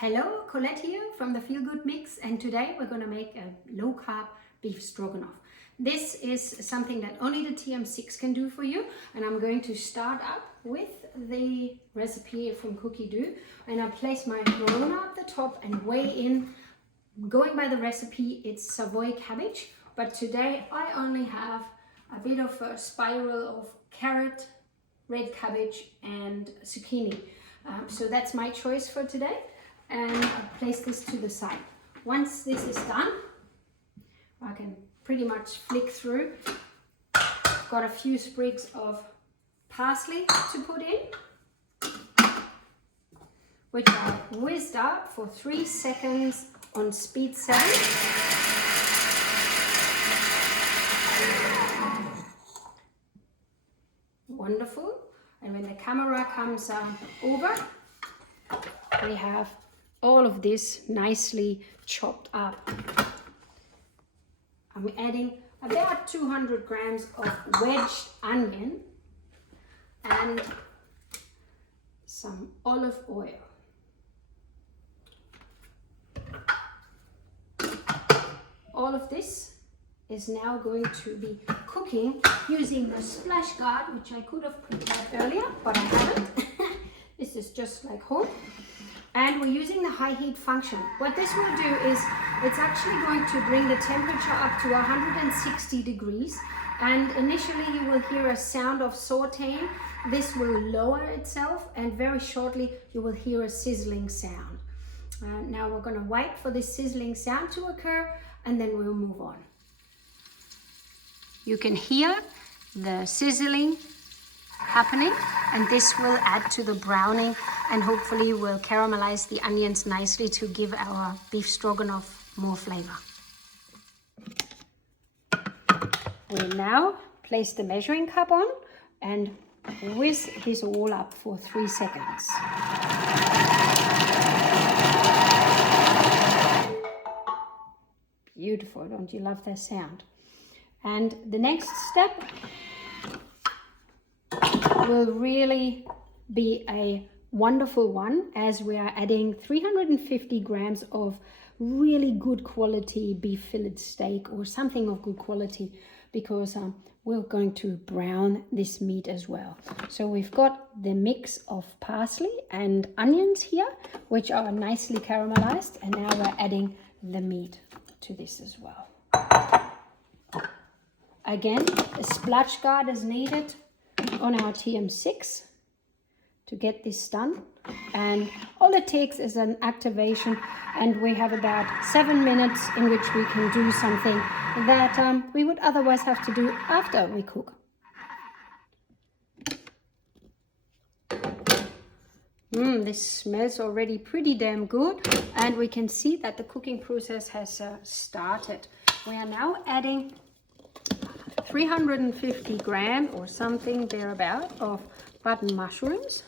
Hello, Colette here from the Feel Good Mix, and today we're going to make a low carb beef stroganoff. This is something that only the TM6 can do for you, and I'm going to start up with the recipe from Cookie Dough, and I place my Verona at the top and weigh in. Going by the recipe, it's Savoy cabbage, but today I only have a bit of a spiral of carrot, red cabbage and zucchini. So that's my choice for today. And I'll place this to the side. Once this is done, I can pretty much flick through. Got a few sprigs of parsley to put in, which I whizzed up for 3 seconds on speed 7. Wonderful. And when the camera comes over, we have all of this nicely chopped up. I'm adding about 200 grams of wedged onion and some olive oil. All of this is now going to be cooking using the splash guard, which I could have prepared earlier, but I haven't. This is just like home. And we're using the high heat function. What this will do is it's actually going to bring the temperature up to 160 degrees. And initially you will hear a sound of sauteing. This will lower itself, and very shortly you will hear a sizzling sound. Now we're going to wait for this sizzling sound to occur, and then we'll move on. You can hear the sizzling happening, and this will add to the browning and hopefully will caramelize the onions nicely to give our beef stroganoff more flavor. We now place the measuring cup on and whisk this all up for 3 seconds. Beautiful, don't you love that sound? And the next step will really be a wonderful one, as we are adding 350 grams of really good quality beef fillet steak or something of good quality, because we're going to brown this meat as well. So we've got the mix of parsley and onions here, which are nicely caramelized, and now we're adding the meat to this as well. Again, a splash guard is needed on our TM6 to get this done, and all it takes is an activation, and we have about 7 minutes in which we can do something that we would otherwise have to do after we cook. This smells already pretty damn good, and we can see that the cooking process has started. We are now adding 350 grams or something thereabout of button mushrooms.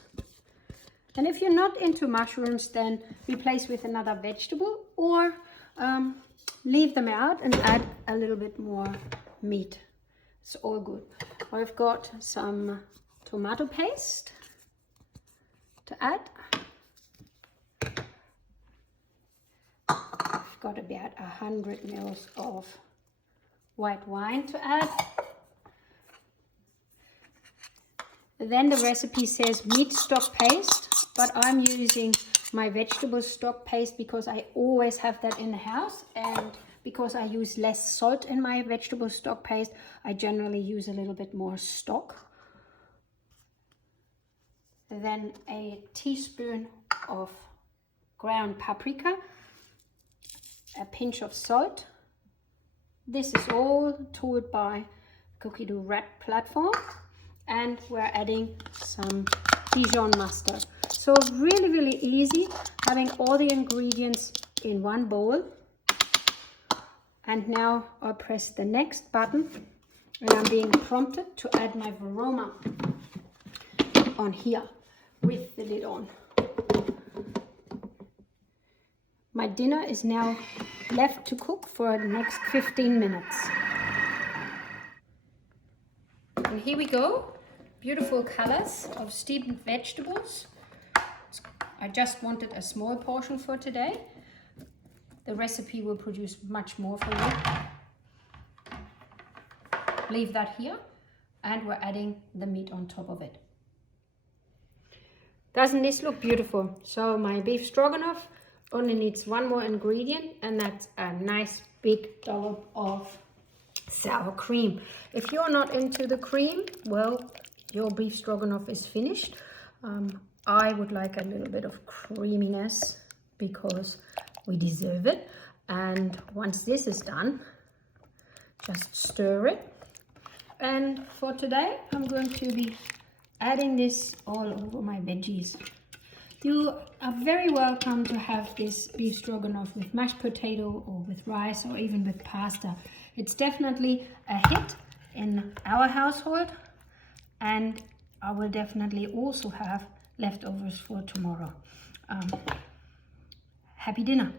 And if you're not into mushrooms, then replace with another vegetable, or leave them out and add a little bit more meat. It's all good. I've got some tomato paste to add. I've got about 100 ml of white wine to add. Then the recipe says meat stock paste, but I'm using my vegetable stock paste because I always have that in the house, and because I use less salt in my vegetable stock paste, I generally use a little bit more stock. Then a teaspoon of ground paprika, a pinch of salt. This is all tooled by Cookie Dough Rat platform, and we're adding some Dijon mustard. So really, really easy, having all the ingredients in one bowl. And now I'll press the next button, and I'm being prompted to add my Verona on here with the lid on. My dinner is now left to cook for the next 15 minutes. And here we go. Beautiful colors of steamed vegetables. I just wanted a small portion for today. The recipe will produce much more for you. Leave that here, and we're adding the meat on top of it. Doesn't this look beautiful? So my beef stroganoff only needs one more ingredient, and that's a nice big dollop of sour cream. If you're not into the cream, well, your beef stroganoff is finished. I would like a little bit of creaminess because we deserve it. And once this is done, just stir it. And for today, I'm going to be adding this all over my veggies. You are very welcome to have this beef stroganoff with mashed potato or with rice or even with pasta. It's definitely a hit in our household, and I will definitely also have leftovers for tomorrow. Happy dinner.